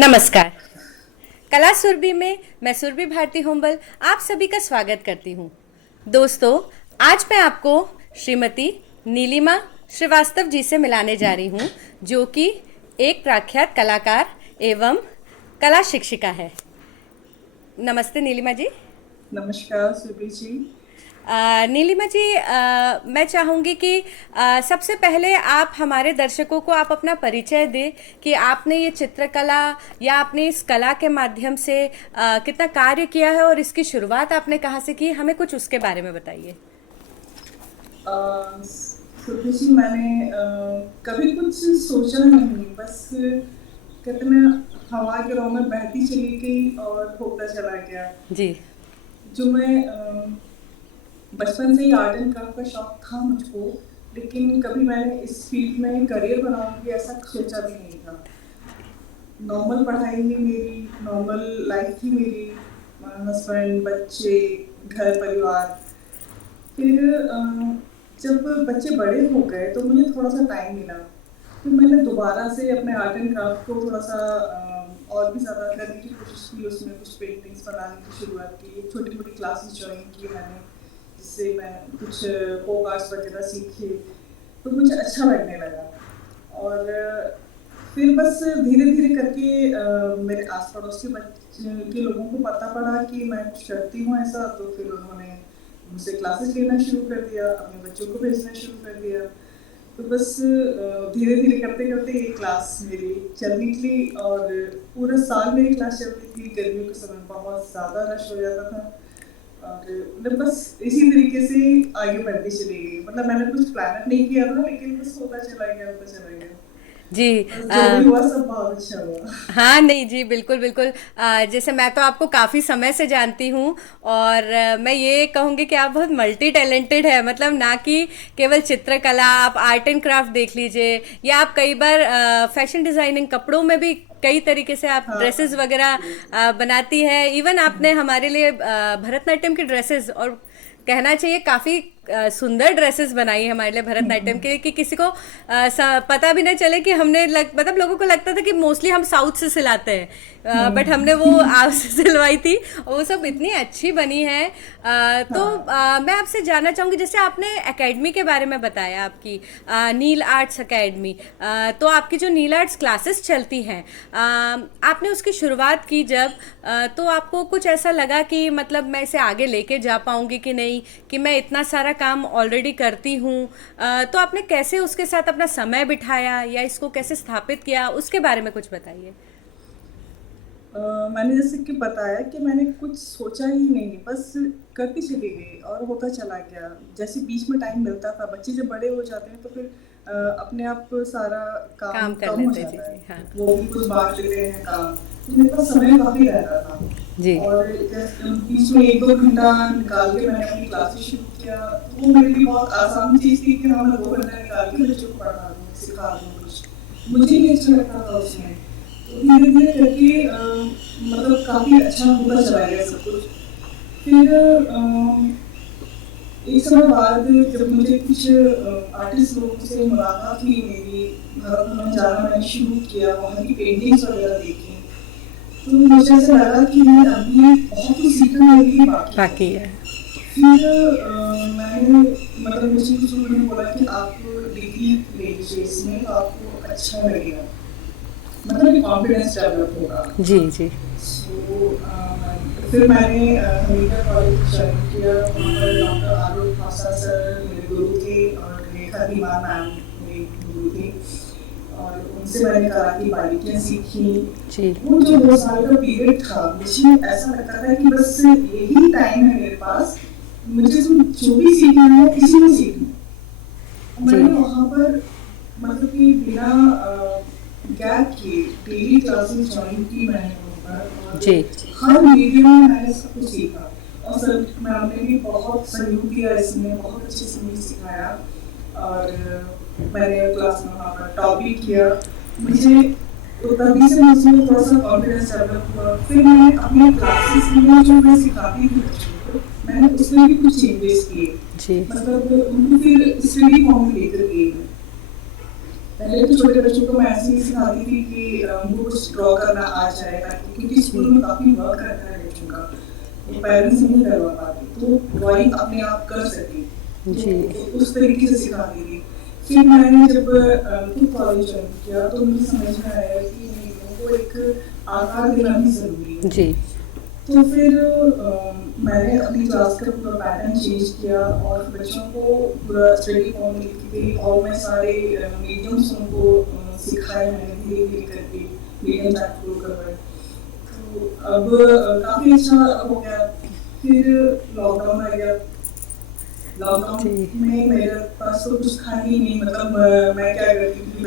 नमस्कार। कला सुरभि में मैं सुरभि भारती होम्बल आप सभी का स्वागत करती हूँ। दोस्तों, आज मैं आपको श्रीमती नीलिमा श्रीवास्तव जी से मिलाने जा रही हूँ, जो कि एक प्रख्यात कलाकार एवं कला शिक्षिका है। नमस्ते नीलिमा जी। नमस्कार सुबी जी। नीलिमा जी, मैं चाहूँगी कि सबसे पहले आप हमारे दर्शकों को आप अपना परिचय दें कि आपने ये चित्रकला या आपने इस कला के माध्यम से कितना कार्य किया है और इसकी शुरुआत आपने कहाँ से की, हमें कुछ उसके बारे में बताइए। सुबी जी, मैंने कभी कुछ सोचा नहीं, बस कहते मैं हवा के रंग में बहती चली गई और होता चला गया। जी। जो मैं बचपन से ही आर्ट एंड क्राफ्ट का शौक था मुझको, लेकिन कभी मैंने इस फील्ड में करियर बनाऊंगी ऐसा सोचा भी नहीं था। नॉर्मल पढ़ाई ही मेरी, नॉर्मल लाइफ थी मेरी, हस्बैंड, बच्चे, घर परिवार। फिर जब बच्चे बड़े हो गए तो मुझे थोड़ा सा टाइम मिला, फिर मैंने दोबारा से अपने आर्ट एंड क्राफ्ट को थोड़ा सा और भी ज़्यादा करने की कोशिश की। उसमें कुछ पेंटिंग्स बनाने की शुरुआत की, छोटी छोटी क्लासेस ज्वाइन की मैंने, जिससे मैं कुछ फोक आर्ट्स वगैरह सीखे, तो मुझे अच्छा लगने लगा। और फिर बस धीरे धीरे करके मेरे आस पड़ोस के लोगों को पता पड़ा कि मैं कुछ करती हूँ ऐसा, तो फिर उन्होंने मुझसे क्लासेस लेना शुरू कर दिया, अपने बच्चों को भेजना शुरू कर दिया। तो बस धीरे धीरे करते करते ये क्लास मेरी चल निकली और पूरा साल मेरी क्लास चलती थी। गर्मियों के समय बहुत ज़्यादा रश हो जाता था और मतलब बस इसी तरीके से आगे बढ़ती चली गई। मतलब मैंने कुछ प्लान नहीं किया था, लेकिन बस होता चला गया, होता चला गया। जी। जो भी हुआ सब बहुत अच्छा हुआ। हाँ, नहीं जी, बिल्कुल बिल्कुल। जैसे मैं तो आपको काफ़ी समय से जानती हूँ और मैं ये कहूँगी कि आप बहुत मल्टी टैलेंटेड है। मतलब ना कि केवल चित्रकला, आप आर्ट एंड क्राफ्ट देख लीजिए, या आप कई बार फैशन डिज़ाइनिंग, कपड़ों में भी कई तरीके से आप हाँ हाँ ड्रेसेस वगैरह बनाती है। इवन आपने हमारे लिए भरतनाट्यम की ड्रेसेस, और कहना चाहिए काफ़ी सुंदर ड्रेसेस बनाई है हमारे लिए भरतनाट्यम के, कि किसी को पता भी ना चले कि हमने मतलब लोगों को लगता था कि मोस्टली हम साउथ से सिलाते हैं, बट हमने वो आपसे सिलवाई थी और वो सब इतनी अच्छी बनी है। तो हाँ। मैं आपसे जानना चाहूँगी, जैसे आपने एकेडमी के बारे में बताया, आपकी नील आर्ट्स एकेडमी, तो आपकी जो नील आर्ट्स क्लासेस चलती हैं, आपने उसकी शुरुआत की जब, तो आपको कुछ ऐसा लगा कि मतलब मैं इसे आगे लेके जा पाऊँगी कि नहीं, कि मैं इतना सारा काम ऑलरेडी करती हूँ, तो आपने कैसे उसके साथ अपना समय बिठाया या इसको कैसे स्थापित किया, उसके बारे में कुछ बताइए। मैंने जैसे कि बताया कि मैंने कुछ सोचा ही नहीं, बस करती चली गई और होता चला गया। जैसे बीच में टाइम मिलता था, बच्चे जब बड़े हो जाते हैं तो फिर अपने आप सारा काम काम कर कम हो लेते, जी जाता जी, है, हाँ। वो भी कुछ बांट लेते हैं काम, तो मेरे पास समय काफ़ी रहता था। जी। और जैसे बीच में 1-2 घंटा निकाल के मैंने अपनी क्लासेस शुरू किया, तो वो मेरे लिए बहुत आसान चीज़ थी कि हाँ, मैं 2 घंटा निकाल के बच्चों को पढ़ा दूँ, सिखा दूँ कुछ। मुझे भी अच्छा लगता था उसमें। तो धीरे धीरे करके मतलब काफ़ी अच्छा होता चला गया सब कुछ। फिर एक समय बाद जब मुझे कुछ आर्टिस्ट लोगों से मुलाकात हुई मेरी, भारत में जाना मैंने शुरू किया, वहाँ की पेंटिंग्स वगैरह देखी, तो मुझे ऐसा लगा कि मैं अभी बहुत कुछ सीखना मेरे लिए बाकी है। बाकी है। फिर मैंने मतलब मुझे कुछ लोगों ने बोला कि आप डिग्री ले लीजिए इसमें, तो आपको अच्छा लगेगा, मतलब एक कॉन्फिडेंस डेवलप होगा। जी जी। सो फिर मैंने हमीरपुर कॉलेज ज्वाइन किया। वहाँ पर डॉक्टर आलोक भाषा सर मेरे गुरु थे और रेखा दीवान मैम मेरी गुरु थी, और उनसे मैंने कला की बारीकियाँ सीखी। जी वो जो 2 साल का पीरियड था, मुझे ऐसा लगता था कि बस यही टाइम है मेरे पास, मुझे तो जो भी सीखना है इसी में सीखना। जी। मैंने वहाँ पर मतलब कि बिना गैप किए डेली क्लासेस ज्वाइन की मैंने वहाँ पर, जी। और हर मीडियम में मैंने सब कुछ सीखा। और सर मैम ने भी बहुत सहयोग दिया इसमें, बहुत अच्छे से मुझे सिखाया, और मैंने क्लास में वहाँ पर टॉप भी किया। मुझे तो तभी से मुझे थोड़ा सा कॉन्फिडेंस डेवलप हुआ। फिर मैंने अपनी क्लासेस में जो मैं सिखाती थी बच्चों को, मैंने उसमें भी कुछ चेंजेस किए, जी। मतलब उनको फिर स्टडी फॉर्म में लेकर गई मैं। पहले तो छोटे बच्चों को मैं ऐसे ही सिखाती थी कि उनको कुछ ड्रॉ करना आ जाए, ताकि क्योंकि स्कूल में काफ़ी वर्क रहता है बच्चों का, तो पेरेंट्स नहीं करवा पाते, तो ड्राइंग अपने आप कर सके, जी तो उस तरीके से सिखाती थी। फिर मैंने जब खुद कॉलेज ज्वाइन किया तो मुझे समझ में आया कि नहीं, उनको एक आकार देना भी ज़रूरी है। जी तो फिर मैंने अपनी क्लास का पूरा पैटर्न चेंज किया और बच्चों को पूरा स्टडी फॉर्म लिखी थी, और मैं सारे मीडियम्स उनको सिखाए मैंने धीरे धीरे करके, मीडियम तक फ्लो करवाए। तो अब काफ़ी अच्छा हो गया। फिर लॉकडाउन आ गया। लॉकडाउन जी में मेरे पास तो कुछ था ही नहीं, मतलब मैं क्या करती थी,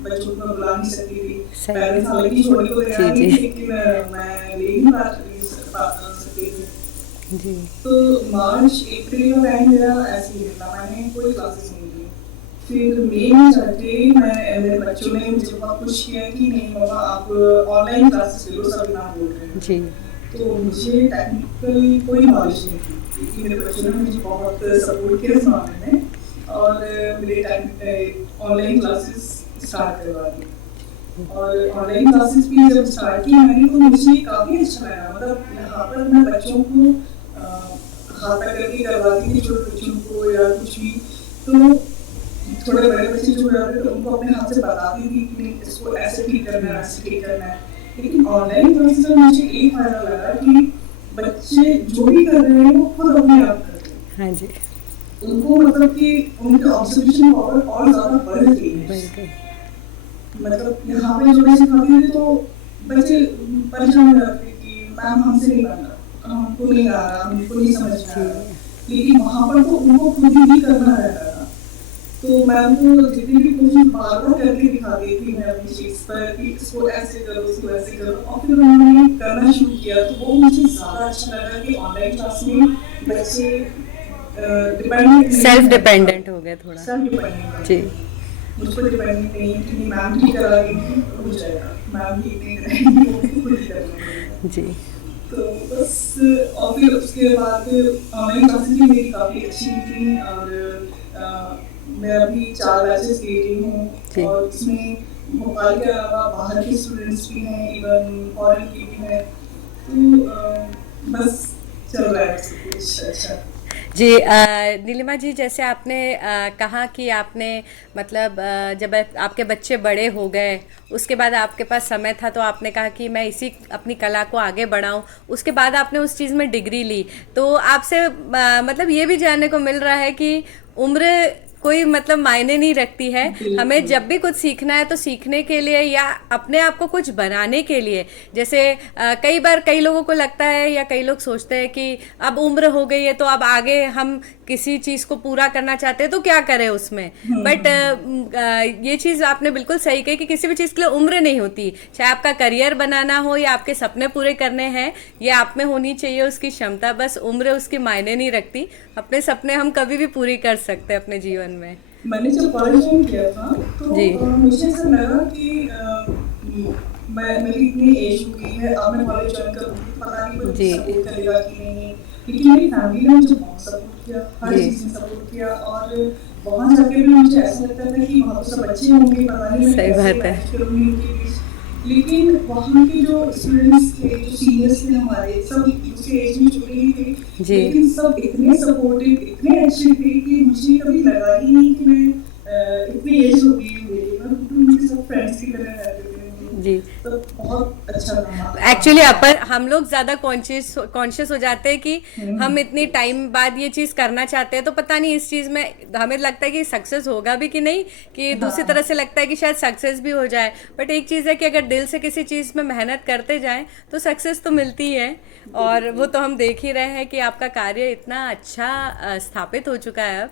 बच्चों को बुला नहीं सकती थी, सही है पेरेंट्स हालांकि छोड़ के तो जी गया नहीं जी थी, लेकिन मैं ले नहीं पा सकती थी। जी तो मार्च अप्रैल का टाइम मेरा ऐसे ही निकला, मैंने कोई क्लासेस नहीं ली। फिर मई में जाके मेरे बच्चों ने मुझे बहुत पुश किया कि नहीं मम्मा आप ऑनलाइन क्लासेस ले लो, सब ना बोल रहे हैं। जी तो मुझे टेक्निकल कोई नॉलेज नहीं थी, क्योंकि मेरे बच्चों ने मुझे बहुत सपोर्ट किया इस मामले में, और मेरे ऑनलाइन क्लासेस स्टार्ट करवा दी। और ऑनलाइन क्लासेस भी जब स्टार्ट की मैंने, तो मुझे काफ़ी अच्छा लगा। मतलब यहाँ पर मैं बच्चों को हाथ तक करके करवाती थी, छोटे बच्चों को या कुछ भी, तो थोड़े बड़े बच्चे जो हो जाते थे उनको अपने हाथ से बताती थी कि नहीं इसको ऐसे ठीक करना है, ऐसे ठीक करना है। लेकिन ऑनलाइन क्लासेस में मुझे एक फ़ायदा लगा कि बच्चे जो भी कर रहे हैं वो खुद अपने आप करते हैं। हाँ जी उनको मतलब कि उनका ऑब्जर्वेशन पावर और ज़्यादा बढ़ गई है। बिल्कुल मतलब यहाँ पे जो मैं सिखाती थी तो बच्चे परेशान हो जाते थे कि मैम हमसे नहीं बन रहा, हमको नहीं आ रहा, हमको नहीं समझ में आ रहा। लेकिन वहाँ पर तो उनको खुद ही करना रहता था। तो मैम को जितनी भी कोशिश बार बार करके दिखाती थी मैं अपनी चीज़ पर कि इसको ऐसे करो, इसको ऐसे करो, और फिर उन्होंने करना शुरू किया, तो वो मुझे ज़्यादा अच्छा लगा कि ऑनलाइन क्लास में बच्चे डिपेंडेंट नहीं सेल्फ है, डिपेंडेंट हो गया थोड़ा सेल्फ डिपेंडेंट हो जी गए। मुझ पर डिपेंडेंट नहीं है कि मैम ठीक कराएगी हो जाएगा, मैम ठीक नहीं कराएगी वो भी खुद ही करना पड़ेगा। जी तो बस, और फिर उसके बाद ऑनलाइन क्लासेस भी मेरी काफ़ी अच्छी थी, और मैं अभी 4 बैचेस ले रही जी हूँ, और इसमें भोपाल के अलावा बाहर के स्टूडेंट्स भी हैं, इवन फॉरेन के भी हैं। तो बस चल रहा है सब कुछ अच्छा। जी नीलिमा जी, जैसे आपने कहा कि आपने मतलब जब आपके बच्चे बड़े हो गए उसके बाद आपके पास समय था तो आपने कहा कि मैं इसी अपनी कला को आगे बढ़ाऊं, उसके बाद आपने उस चीज़ में डिग्री ली। तो आपसे मतलब ये भी जानने को मिल रहा है कि उम्र कोई मतलब मायने नहीं रखती है। हमें बिल्कुल। जब भी कुछ सीखना है तो सीखने के लिए या अपने आप को कुछ बनाने के लिए, जैसे कई बार कई लोगों को लगता है या कई लोग सोचते हैं कि अब उम्र हो गई है तो अब आगे हम किसी चीज़ को पूरा करना चाहते हैं तो क्या करें उसमें। बट ये चीज़ आपने बिल्कुल सही कही कि किसी भी चीज़ के लिए उम्र नहीं होती, चाहे आपका करियर बनाना हो या आपके सपने पूरे करने हैं, ये आप में होनी चाहिए उसकी क्षमता, बस उम्र उसकी मायने नहीं रखती। अपने सपने हम कभी भी पूरी कर सकते हैं अपने जीवन में। मैंने जब कॉलेज ज्वाइन किया था तो जी मुझे ऐसा लगा कि मैं मेरी इतनी एज हो गई है, अब मैं कॉलेज ज्वाइन करूँगी, पता नहीं कोई जी सपोर्ट करेगा कि नहीं। लेकिन मेरी फैमिली ने मुझे बहुत सपोर्ट किया, हर जी चीज़ में सपोर्ट किया, और वहाँ जाके भी मुझे ऐसा लगता था कि वहाँ तो सब अच्छे होंगे, पता नहीं मैं सही कैसे बात है मैनेज करूँगी उनके बीच। लेकिन वहाँ के जो स्टूडेंट्स थे, जो सीनियर्स थे हमारे, सब दूसरी एज में छोटे ही थे, जी लेकिन सब इतने सपोर्टिव, इतने अच्छे थे कि मुझे कभी लगा ही नहीं कि मैं इतनी एज हो गई है मेरी, मतलब मुझे सब फ्रेंड्स की तरह रहते थे। जी तो बहुत अच्छा लगा। एक्चुअली अपन हम लोग ज़्यादा कॉन्शियस हो जाते हैं कि हम्म, हम इतनी टाइम बाद ये चीज़ करना चाहते हैं तो पता नहीं इस चीज़ में हमें लगता है कि सक्सेस होगा भी कि नहीं, कि दूसरी तरह हाँ से लगता है कि शायद सक्सेस भी हो जाए। बट एक चीज़ है कि अगर दिल से किसी चीज़ में मेहनत करते जाएं तो सक्सेस तो मिलती ही है। और वो बिल्कुल। तो हम देख ही रहे हैं कि आपका कार्य इतना अच्छा स्थापित हो चुका है अब।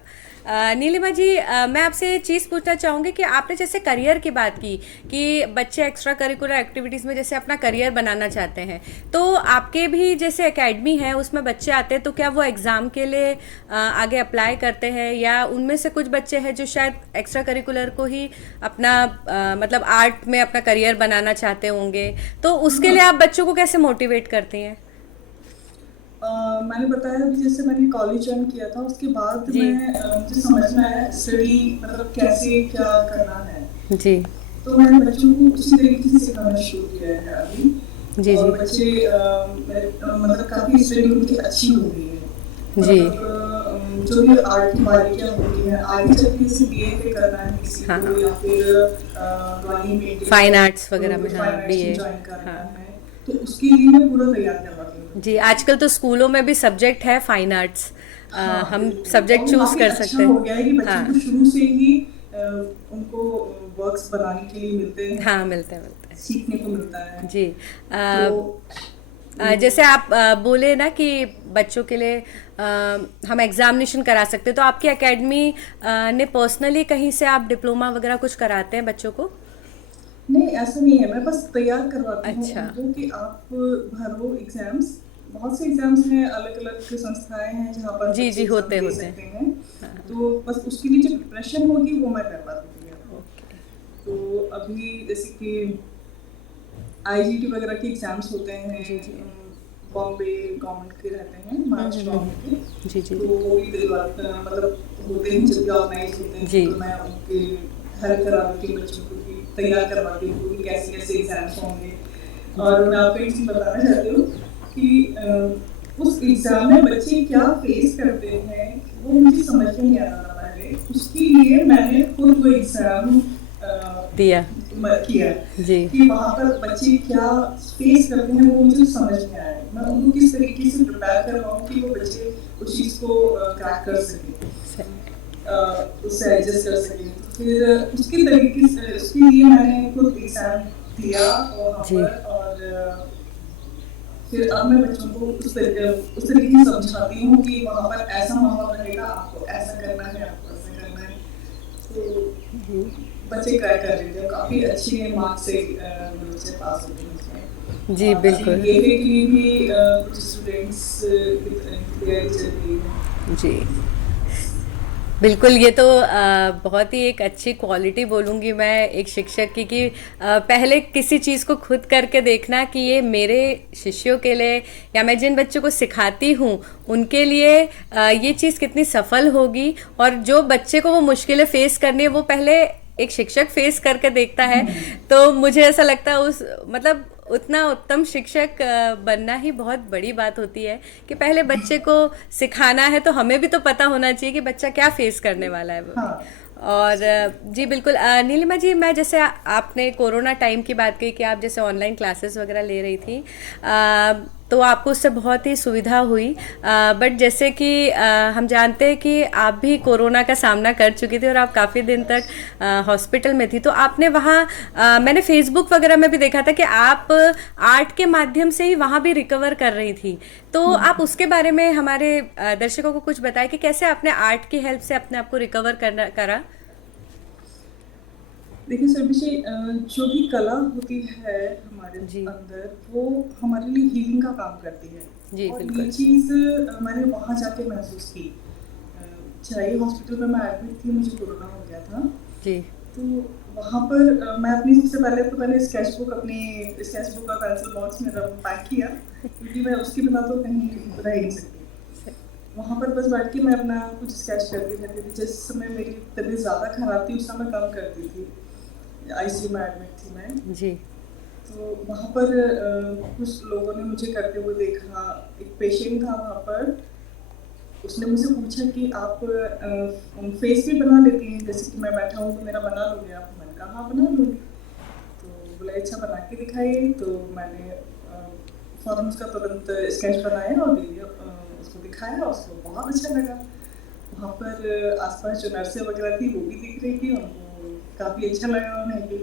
नीलिमा जी, मैं आपसे ये चीज़ पूछना चाहूँगी कि आपने जैसे करियर की बात की कि बच्चे एक्स्ट्रा करिकुलर एक्टिविटीज़ में जैसे अपना करियर बनाना चाहते हैं, तो आपके भी जैसे एकेडमी है उसमें बच्चे आते हैं तो क्या वो एग्ज़ाम के लिए आगे अप्लाई करते हैं, या उनमें से कुछ बच्चे हैं जो शायद एक्स्ट्रा करिकुलर को ही अपना मतलब आर्ट में अपना करियर बनाना चाहते होंगे, तो उसके लिए हाँ, आप बच्चों को कैसे मोटिवेट करती हैं? मैंने बताया अभी जैसे मैंने कॉलेज ज्वाइन किया था उसके बाद जी मुझे समझ में आया स्टडी मतलब कैसे क्या करना है। जी तो मैंने बच्चों को उसी तरीके से सिखाना शुरू किया है अभी। जी और जी बच्चे मतलब काफ़ी स्टडी उनकी अच्छी हो गई है। जी मतलब जो भी आर्ट की बारीकियाँ होती हैं आगे चल के जैसे बीए करना है किसी हाँ को या फिर ड्राइंग पेंटिंग फाइन आर्ट्स वगैरह में, हाँ फाइन आर्ट्स में बीए। ज्वाइन करना हाँ है तो उसके लिए मैं पूरा तैयार करवाती हूँ जी, बच्चों को। आजकल तो स्कूलों में भी सब्जेक्ट है फाइन आर्ट्स। हाँ, हम बिल्कुल और सब्जेक्ट वो चूज काफ़ी कर अच्छा सकते हो हैं। गया है कि बच्चों हाँ को शुरू से ही अ, उनको वर्क्स बनाने के लिए मिलते हाँ, हैं, मिलते हैं मिलते हैं। सीखने को मिलता है। जी। तो जैसे आप बोले ना कि बच्चों के लिए हम एग्जामिनेशन करा सकते हैं, तो आपकी एकेडमी ने पर्सनली कहीं से आप डिप्लोमा वगैरह कुछ कराते हैं बच्चों को? नहीं ऐसा नहीं है, मैं बस तैयार करवाती हूँ अच्छा। उनको कि आप भरो एग्ज़ाम्स। बहुत से एग्ज़ाम्स हैं, अलग-अलग संस्थाएँ हैं जहाँ पर जी बच्चे जी, एग्ज़ाम होते दे होते सकते हैं। हैं। हाँ हाँ। तो बस उसके लिए जो प्रिपरेशन होगी वो मैं करवा दूँगी आपको। ओके। तो अभी जैसे कि आईजीटी वगैरह के एग्ज़ाम्स होते हैं, जी जी। बॉम्बे गवर्नमेंट के रहते हैं, महाराष्ट्र गवर्नमेंट के। जी जी तो वो भी मतलब होते हैं जब भी ऑर्गेनाइज़ होते हैं जी। तो मैं उनके हेल्प करा देती हूँ बच्चों को कि तैयार करवाती हूँ कि कैसे-कैसे एग्ज़ाम्स होंगे। जी और मैं आपको एक चीज़ बताना चाहती हूँ कि उस एग्ज़ाम में बच्चे क्या फेस करते हैं, वो मुझे समझ में नहीं आता था पहले। उसके लिए मैंने खुद वो एग्ज़ाम दिया। किया जी कि वहाँ पर बच्चे क्या फेस करते हैं वो मुझे समझ में आया। मैं उनको किस तरीके से प्रिपेयर करवाऊँ कि वो बच्चे उस चीज़ को क्रैक कर सकें, सही। उससे एडजस्ट कर सकें। तो फिर उसके तरीके से उसके लिए मैंने खुद एग्ज़ाम दिया वहाँ जी पर और फिर अब मैं बच्चों को उस तरीके से समझाती हूँ कि वहाँ पर ऐसा माहौल रहेगा, आपको ऐसा करना है, आपको ऐसा करना है। तो बच्चे क्रैक कर लेते हैं, काफ़ी अच्छे मार्क्स से बच्चे पास होते हैं उसमें। जी अभी बिल्कुल। गेटे के लिए भी कुछ स्टूडेंट्स की तैयारी चल रही है। जी बिल्कुल, ये तो बहुत ही एक अच्छी क्वालिटी बोलूँगी मैं एक शिक्षक की कि पहले किसी चीज़ को खुद करके देखना कि ये मेरे शिष्यों के लिए या मैं जिन बच्चों को सिखाती हूँ उनके लिए ये चीज़ कितनी सफल होगी, और जो बच्चे को वो मुश्किलें फेस करनी है वो पहले एक शिक्षक फेस करके देखता है। तो मुझे ऐसा लगता है उस मतलब उतना उत्तम शिक्षक बनना ही बहुत बड़ी बात होती है कि पहले बच्चे को सिखाना है, तो हमें भी तो पता होना चाहिए कि बच्चा क्या फेस करने वाला है वो भी। हाँ, और जी बिल्कुल। नीलिमा जी, मैं जैसे आपने कोरोना टाइम की बात कही कि आप जैसे ऑनलाइन क्लासेस वगैरह ले रही थी, तो आपको उससे बहुत ही सुविधा हुई, बट जैसे कि हम जानते हैं कि आप भी कोरोना का सामना कर चुकी थी और आप काफ़ी दिन तक हॉस्पिटल में थी, तो आपने वहाँ मैंने फेसबुक वगैरह में भी देखा था कि आप आर्ट के माध्यम से ही वहाँ भी रिकवर कर रही थी। तो आप उसके बारे में हमारे दर्शकों को कुछ बताएं कि कैसे आपने आर्ट की हेल्प से अपने आप को रिकवर करना करा। देखिए सर्वश्री जो भी कला होती है हमारे जी अंदर वो हमारे लिए हीलिंग का काम करती है। जी और ये बिल्कुल। चीज़ मैंने वहाँ जाके महसूस की। चिराई हॉस्पिटल में मैं एडमिट थी, मुझे कोरोना हो गया था। जी तो वहाँ पर मैं अपनी सबसे पहले स्केचबुक और पेंसिल बॉक्स में पैक किया क्योंकि मैं उसके बिना तो कहीं रह ही नहीं सकती। वहाँ पर बस बैठ के मैं अपना कुछ स्केच करती रहती थी। जिस समय मेरी तबीयत ज़्यादा खराब थी उस समय काम करती थी। आईसीयू में एडमिट थी मैं। जी तो वहाँ पर कुछ लोगों ने मुझे करते हुए देखा। एक पेशेंट था वहाँ पर, उसने मुझसे पूछा कि आप फेस भी बना लेती हैं, जैसे कि मैं बैठा हूँ तो मेरा बना लोगे आप? मैंने कहा हाँ बना लूँगी। तो बोला अच्छा बना के दिखाइए। तो मैंने फ़ौरन उसका तुरंत स्केच बनाया और उसको दिखाया, उसको बहुत अच्छा लगा। वहाँ पर आस-पास जो नर्सें वगैरह थी वो भी दिख रही थी, उनको काफ़ी अच्छा लगा उन्हें भी।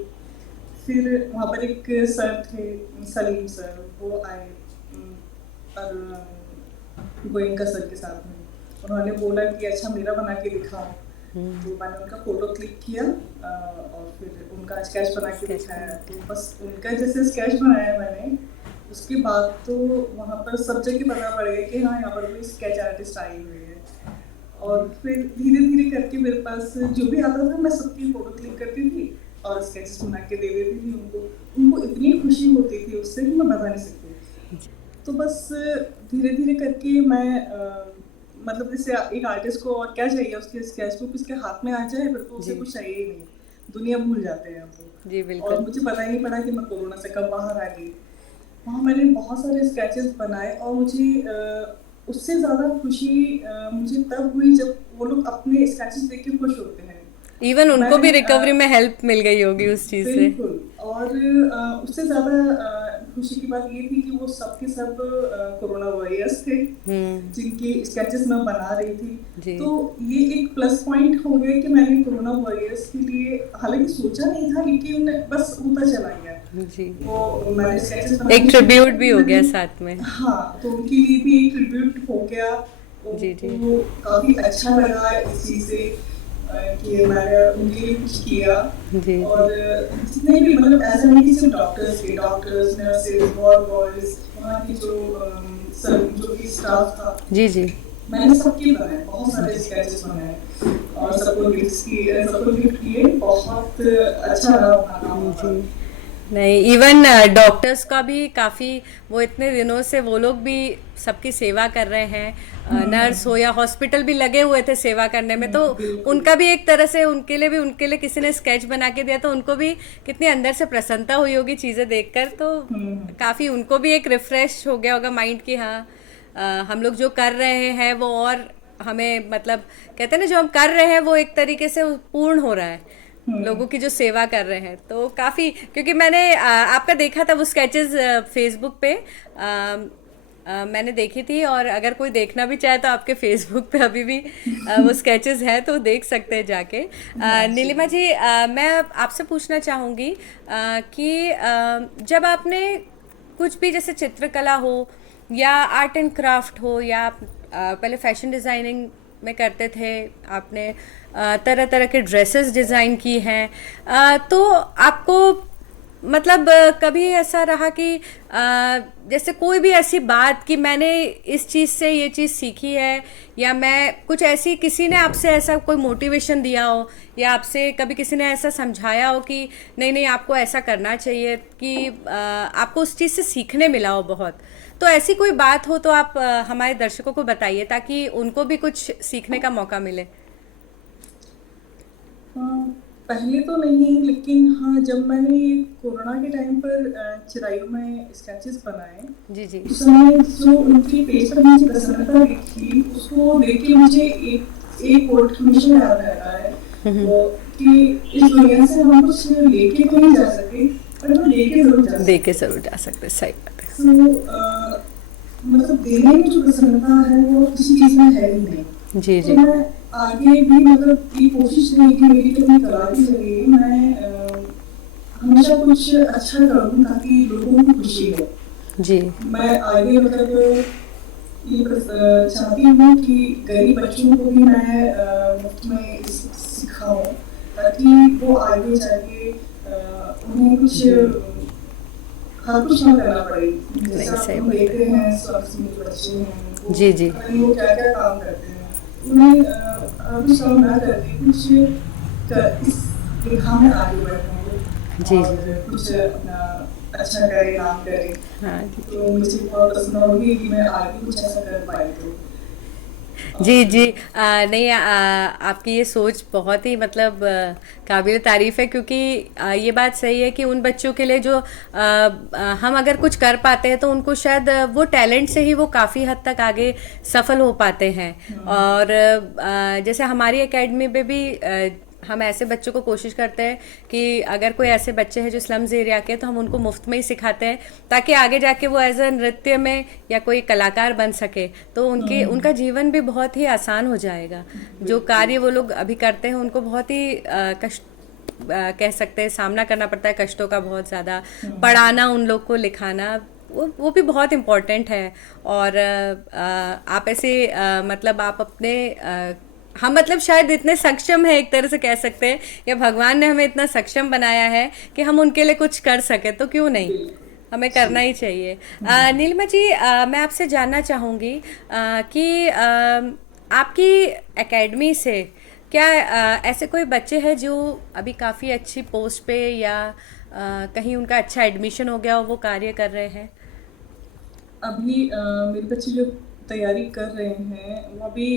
फिर वहाँ पर एक सर थे, सलीम सर, वो आए और गोयनका सर के साथ में। उन्होंने बोला कि अच्छा मेरा बना के दिखाओ। तो मैंने उनका फ़ोटो क्लिक किया और फिर उनका स्केच बना के स्केच दिखाया। बना तो के। बस उनका जैसे स्केच बनाया मैंने, उसके बाद तो वहाँ पर सब जगह पता पड़ गया कि हाँ, यहाँ पर कोई स्केच आर्टिस्ट आई हुई है। और फिर धीरे-धीरे करके मेरे पास जो भी आता था मैं सबकी फ़ोटो क्लिक करती थी और स्केचेस बना के दे देती थी उनको। उनको इतनी खुशी होती थी उससे कि मैं बता नहीं सकती। तो बस धीरे धीरे करके मैं मतलब जैसे एक आर्टिस्ट को और क्या चाहिए, उसके स्केचबुक उसके हाथ में आ जाए फिर तो उसे जी कुछ चाहिए ही नहीं, दुनिया भूल जाते हैं जी वो। और बिल्कुल। मुझे पता ही नहीं पड़ा कि मैं कोरोना से कब बाहर आ गई। वहाँ मैंने बहुत सारे स्केचेस बनाए और मुझे उससे ज़्यादा खुशी मुझे तब हुई जब वो लोग अपने स्केचेस देख के खुश होते हैं। इवन उनको भी मैंने रिकवरी में हेल्प मिल गई होगी उस चीज़ से। बिल्कुल। और उससे ज़्यादा खुशी की बात ये थी कि वो सब के सब कोरोना वॉरियर्स थे, हम्म। जिनकी स्केचेस मैं बना रही थी। जी तो ये एक प्लस पॉइंट हो गया कि मैंने कोरोना वॉरियर्स के लिए हालाँकि सोचा नहीं था, लेकिन बस होता चला गया। जी। वो मैंने स्केचेस एक बनाने शुरू ट्रिब्यूट कर भी दिए हो गया लेकिन साथ में। हाँ, तो उनके लिए भी एक ट्रिब्यूट हो गया। जी जी उनको काफ़ी अच्छा लगा इस चीज़ से कि मैंने उनके लिए कुछ किया। जी जी और जितने भी मतलब ऐसा नहीं कि सिर्फ डॉक्टर्स के, डॉक्टर्स, नर्सेज, वार्ड बॉयज़, वहाँ की जो सब जो भी स्टाफ था, जी जी मैंने सबके बनाए, बहुत सारे स्केचेस बनाए और सबको गिफ्ट किए। बहुत अच्छा रहा वहाँ काम जी। हमारा। नहीं, इवन डॉक्टर्स का भी काफ़ी, वो इतने दिनों से वो लोग भी सबकी सेवा कर रहे हैं, नर्स हो या हॉस्पिटल भी लगे हुए थे सेवा करने में, तो बिल्कुल। उनका भी एक तरह से उनके लिए किसी ने स्केच बना के दिया तो उनको भी कितनी अंदर से प्रसन्नता हुई होगी चीज़ें देखकर, तो हुँ, काफ़ी उनको भी एक रिफ्रेश हो गया होगा माइंड कि हाँ, हम लोग जो कर रहे हैं वो और हमें मतलब कहते हैं ना, जो हम कर रहे हैं वो एक तरीके से पूर्ण हो रहा है, हुँ। लोगों की जो सेवा कर रहे हैं, तो काफ़ी, क्योंकि मैंने आपका देखा था वो स्केचेस फेसबुक पे, मैंने देखी थी, और अगर कोई देखना भी चाहे तो आपके फेसबुक पे अभी भी वो स्केचेस हैं तो देख सकते हैं जाके। हाँ जी। नीलिमा जी, मैं आपसे पूछना चाहूँगी कि जब आपने कुछ भी जैसे चित्रकला हो या आर्ट एंड क्राफ्ट हो, या आप पहले फैशन डिज़ाइनिंग में करते थे, आपने तरह तरह के ड्रेसेस डिज़ाइन की हैं, तो आपको मतलब कभी ऐसा रहा कि जैसे कोई भी ऐसी बात कि मैंने इस चीज़ से ये चीज़ सीखी है, या मैं कुछ ऐसी, किसी ने आपसे ऐसा कोई मोटिवेशन दिया हो, या आपसे कभी किसी ने ऐसा समझाया हो कि नहीं नहीं आपको ऐसा करना चाहिए, कि आपको उस चीज़ से सीखने मिला हो बहुत, तो ऐसी कोई बात हो तो आप हमारे दर्शकों को बताइए ताकि उनको भी कुछ सीखने का मौका मिले। हाँ, पहले तो नहीं, लेकिन हाँ, जब मैंने ये कोरोना के टाइम पर चिरायू में स्केचेस बनाए, जी जी उस समय जो उनके पेज पर मुझे प्रसन्नता दिखी, उसको देख के मुझे एक एक कोट हमेशा याद रहता है, वो कि इस दुनिया से हम कुछ लेके तो नहीं जा सकते, पर हम लेके ज़रूर जा दे सकते के हैं। जरूर जा सकते, सही बात है। सो मतलब देने में जो प्रसन्नता है वो किसी चीज़ में है ही नहीं। जी तो जी मैं आगे भी मतलब ये कोशिश रहेगी मेरी, तो अपनी कला की जरिए मैं हमेशा कुछ अच्छा करूँ ताकि लोगों को खुशी हो। जी मैं आगे मतलब ये चाहती हूँ कि गरीब बच्चों को भी मैं मुफ्त में सिखाऊँ, ताकि वो आगे जाके उन्हें कुछ हाँ, कुछ ना करना पड़े। जैसे नहीं, आप सही हम बात है। देखते हैं स्वास्थ्य में जो बच्चे हैं, वो जी जी पता नहीं वो क्या-क्या काम करते हैं। उन्हें कुछ काम ना करके कुछ इस दिशा में आगे बढ़ें वो, जी जी जी। और कुछ अपना अच्छा करें, काम करें। हाँ जी तो मुझे बहुत पसंद होगी कि मैं आगे कुछ ऐसा कर पाई तो। जी और जी। नहीं, आपकी ये सोच बहुत ही मतलब काबिल तारीफ़ है, क्योंकि ये बात सही है कि उन बच्चों के लिए जो हम अगर कुछ कर पाते हैं तो उनको शायद वो टैलेंट से ही वो काफ़ी हद तक आगे सफल हो पाते हैं। और जैसे हमारी एकेडमी में भी हम ऐसे बच्चों को कोशिश करते हैं कि अगर कोई ऐसे बच्चे हैं जो स्लम्स एरिया के, तो हम उनको मुफ्त में ही सिखाते हैं ताकि आगे जाके वो एज अ नृत्य में या कोई कलाकार बन सके, तो उनके उनका जीवन भी बहुत ही आसान हो जाएगा। जो बिल्कुल। कार्य वो लोग अभी करते हैं उनको बहुत ही कष्ट कह सकते हैं, सामना करना पड़ता है कष्टों का बहुत ज़्यादा, पढ़ाना उन लोग को, लिखाना, वो भी बहुत इम्पोर्टेंट है। और आप ऐसे मतलब आप अपने हम मतलब शायद इतने सक्षम है, एक तरह से कह सकते हैं, या भगवान ने हमें इतना सक्षम बनाया है कि हम उनके लिए कुछ कर सके, तो क्यों नहीं, बिल्कुल। हमें जी। करना ही चाहिए। नीलिमा जी, मैं आपसे जानना चाहूँगी कि आपकी एकेडमी से क्या ऐसे कोई बच्चे हैं जो अभी काफ़ी अच्छी पोस्ट पे, या कहीं उनका अच्छा एडमिशन हो गया हो, वो कार्य कर रहे हैं? अभी मेरे बच्चे जो तैयारी कर रहे हैं वो अभी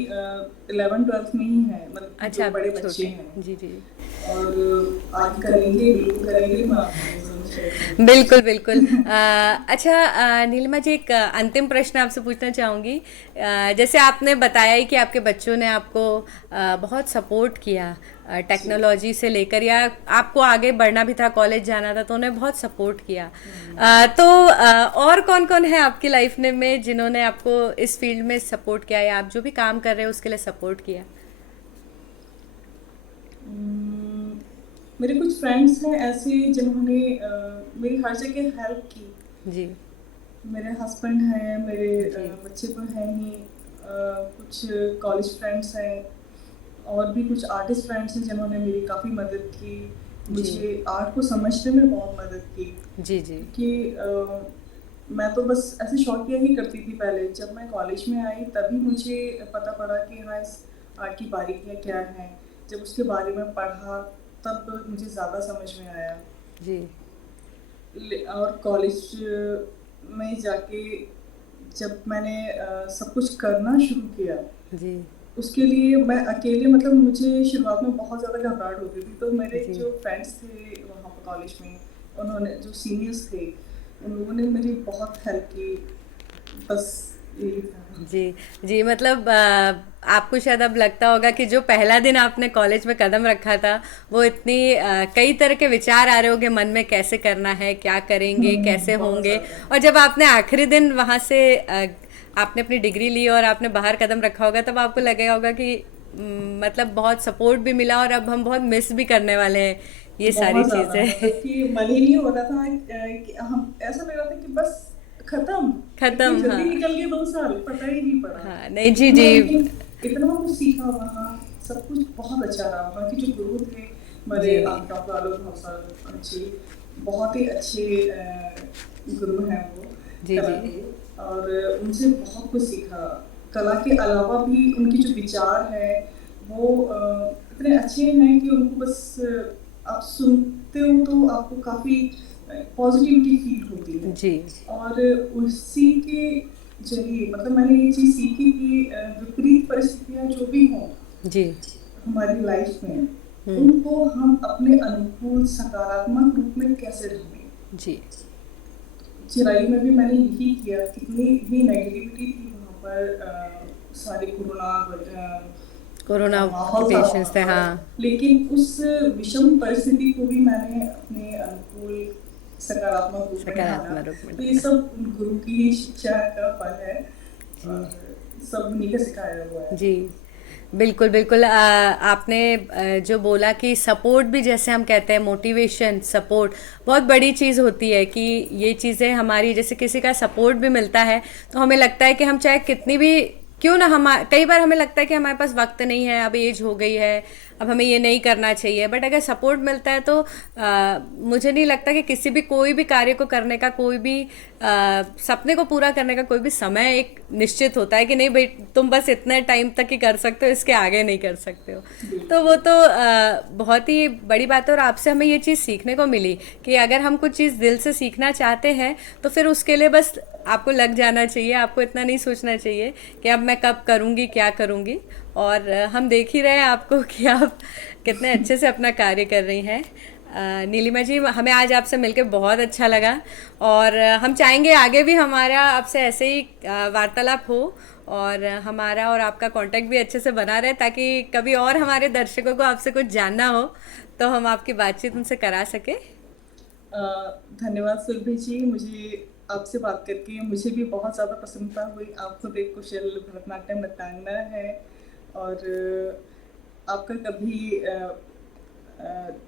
11th 12th में ही है, मतलब अच्छा, जो आप बड़े बच्चे छोटे हैं। हैं। जी, जी। और आगे करेंगे, बिल्कुल करेंगे, मैं आपको ज़रूर शेयर करूँगी। बिल्कुल, बिल्कुल। अच्छा, नीलिमा जी, एक अंतिम प्रश्न आपसे पूछना चाहूँगी। जैसे आपने बताया ही कि आपके बच्चों ने आपको बहुत सपोर्ट किया, जी। टेक्नोलॉजी से लेकर, या आपको आगे बढ़ना भी था, कॉलेज जाना था, तो उन्हें बहुत सपोर्ट किया। तो और कौन-कौन है आपकी लाइफ में जिन्होंने आपको इस फील्ड में सपोर्ट किया, या आप जो भी काम कर रहे हो उसके लिए सपोर्ट किया? उम, मेरे कुछ फ्रेंड्स हैं ऐसे जिन्होंने मेरी हर जगह हेल्प की। जी, मेरे हस्बैंड हैं, मेरे जी, बच्चे तो हैं ही, कुछ कॉलेज फ्रेंड्स हैं और भी कुछ आर्टिस्ट फ्रेंड्स हैं जिन्होंने मेरी काफ़ी मदद की। जी, मुझे आर्ट को समझने में बहुत मदद की, जी, जी, क्योंकि मैं तो बस ऐसे शौकिया ही करती थी पहले। जब मैं कॉलेज में आई तभी मुझे पता पड़ा कि हाँ, इस आर्ट की बारीकियाँ क्या हैं। जब उसके बारे में पढ़ा तब मुझे ज़्यादा समझ में आया। जी, और कॉलेज में जाके जब मैंने सब कुछ करना शुरू किया, जी, उसके लिए मैं अकेले, मतलब मुझे शुरुआत में बहुत ज़्यादा घबराहट होती थी। तो मेरे जी। जो फ्रेंड्स थे वहाँ पर कॉलेज में, उन्होंने, जो सीनियर्स थे, उन लोगों ने मेरी बहुत हेल्प की। बस यही था। जी, जी, मतलब आपको शायद अब लगता होगा कि जो पहला दिन आपने कॉलेज में कदम रखा था, वो इतनी कई तरह के विचार आ रहे होंगे मन में, कैसे करना है, क्या करेंगे, कैसे बहुत होंगे। ज़्यादा। और जब आपने आखिरी दिन वहाँ से आपने अपनी डिग्री ली और आपने बाहर कदम रखा होगा, तब आपको लगेगा होगा कि मतलब बहुत सपोर्ट भी मिला, और अब हम बहुत मिस भी करने वाले हैं ये सारी बहुत ज़्यादा, चीज़ें। मतलब कि मन ही नहीं हो रहा था कि हम, ऐसा लग रहा था कि बस खत्म, इतनी खत्म, जल्दी हाँ। निकल गए 2 साल, पता ही नहीं पड़ा। हाँ, नहीं, जी, इतना, जी, लेकिन इतना कुछ सीखा वहाँ, सब कुछ बहुत अच्छा रहा। वहाँ के जो गुरु थे जी, हमारे, डॉक्टर आलोक भावसार जी, बहुत ही अच्छे गुरु हैं वो, जी, कला जी, के। और उनसे बहुत कुछ सीखा। कला के अलावा भी उनके जो विचार हैं वो इतने अच्छे हैं कि उनको बस आप सुनते हो तो आपको काफ़ी पॉजिटिविटी फील होती है। जी, और उसी के ज़रिए, मतलब मैंने ये चीज़ सीखी कि विपरीत परिस्थितियाँ जो भी हों जी, हमारी लाइफ में, उनको हम अपने अनुकूल सकारात्मक रूप में कैसे ढालें। जी, चिराई में भी मैंने यही किया। कितनी भी नेगेटिविटी थी वहाँ पर, सारे कोरोना का कोरोना के माहौल था पेशेंट्स वहाँ थे, पर, हाँ। लेकिन उस विषम परिस्थिति को भी मैंने अपने अनुकूल सकारात्मक रूप में ढाला। सकारात्मक रूप में तो ये डाला। सब गुरु की शिक्षा का फल है, जी, और सब उन्हीं का सिखाया हुआ है। जी, बिल्कुल, बिल्कुल। आपने जो बोला कि सपोर्ट भी, जैसे हम कहते हैं मोटिवेशन, सपोर्ट बहुत बड़ी चीज़ होती है, कि ये चीज़ें हमारी, जैसे किसी का सपोर्ट भी मिलता है तो हमें लगता है कि हम चाहे कितनी भी, क्यों ना, हम कई बार हमें लगता है कि हमारे पास वक्त नहीं है, अब एज हो गई है, अब हमें ये नहीं करना चाहिए, बट अगर सपोर्ट मिलता है तो मुझे नहीं लगता कि किसी भी, कोई भी कार्य को करने का, कोई भी सपने को पूरा करने का कोई भी समय एक निश्चित होता है कि नहीं भाई, तुम बस इतने टाइम तक ही कर सकते हो, इसके आगे नहीं कर सकते हो। तो बिल्कुल। वो तो बहुत ही बड़ी बात है, और आपसे हमें ये चीज़ सीखने को मिली कि अगर हम कुछ चीज़ दिल से सीखना चाहते हैं तो फिर उसके लिए बस आपको लग जाना चाहिए, आपको इतना नहीं सोचना चाहिए कि अब मैं कब करूँगी, क्या करूँगी। और हम देख ही रहे हैं आपको कि आप कितने अच्छे से अपना कार्य कर रही हैं। नीलिमा जी, हमें आज आपसे मिलकर बहुत अच्छा लगा, और हम चाहेंगे आगे भी हमारा आपसे ऐसे ही वार्तालाप हो, और हमारा और आपका कांटेक्ट भी अच्छे से बना रहे, ताकि कभी और हमारे दर्शकों को आपसे कुछ जानना हो तो हम आपकी बातचीत उनसे करा सके। धन्यवाद सुरभि जी, मुझे आपसे बात करके मुझे भी बहुत ज़्यादा प्रसन्नता हुई। आप खुद एक कुशल भरतनाट्यम नृत्यांगना है, और आपका कभी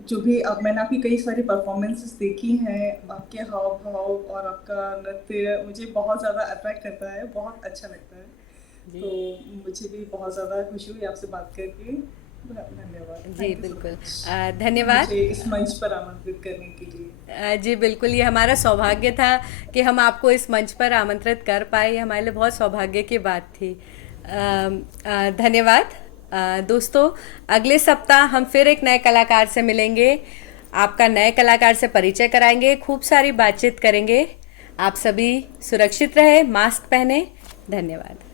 जो भी, अब मैंने आपकी कई सारी परफॉर्मेंसेस देखी हैं, आपके हाव भाव और आपका नृत्य मुझे बहुत ज़्यादा अट्रैक्ट करता है, बहुत अच्छा लगता है। जी, तो मुझे भी बहुत ज़्यादा खुशी हुई आपसे बात करके। धन्यवाद, जी, थैंक यू सो बिल्कुल। मच धन्यवाद। मुझे इस मंच पर आमंत्रित करने के लिए। जी, बिल्कुल, ये हमारा सौभाग्य था कि हम आपको इस मंच पर आमंत्रित कर पाए, ये हमारे लिए बहुत सौभाग्य की बात थी। धन्यवाद। दोस्तों, अगले सप्ताह हम फिर एक नए कलाकार से मिलेंगे, आपका नए कलाकार से परिचय कराएंगे, खूब सारी बातचीत करेंगे। आप सभी सुरक्षित रहे, मास्क पहने। धन्यवाद।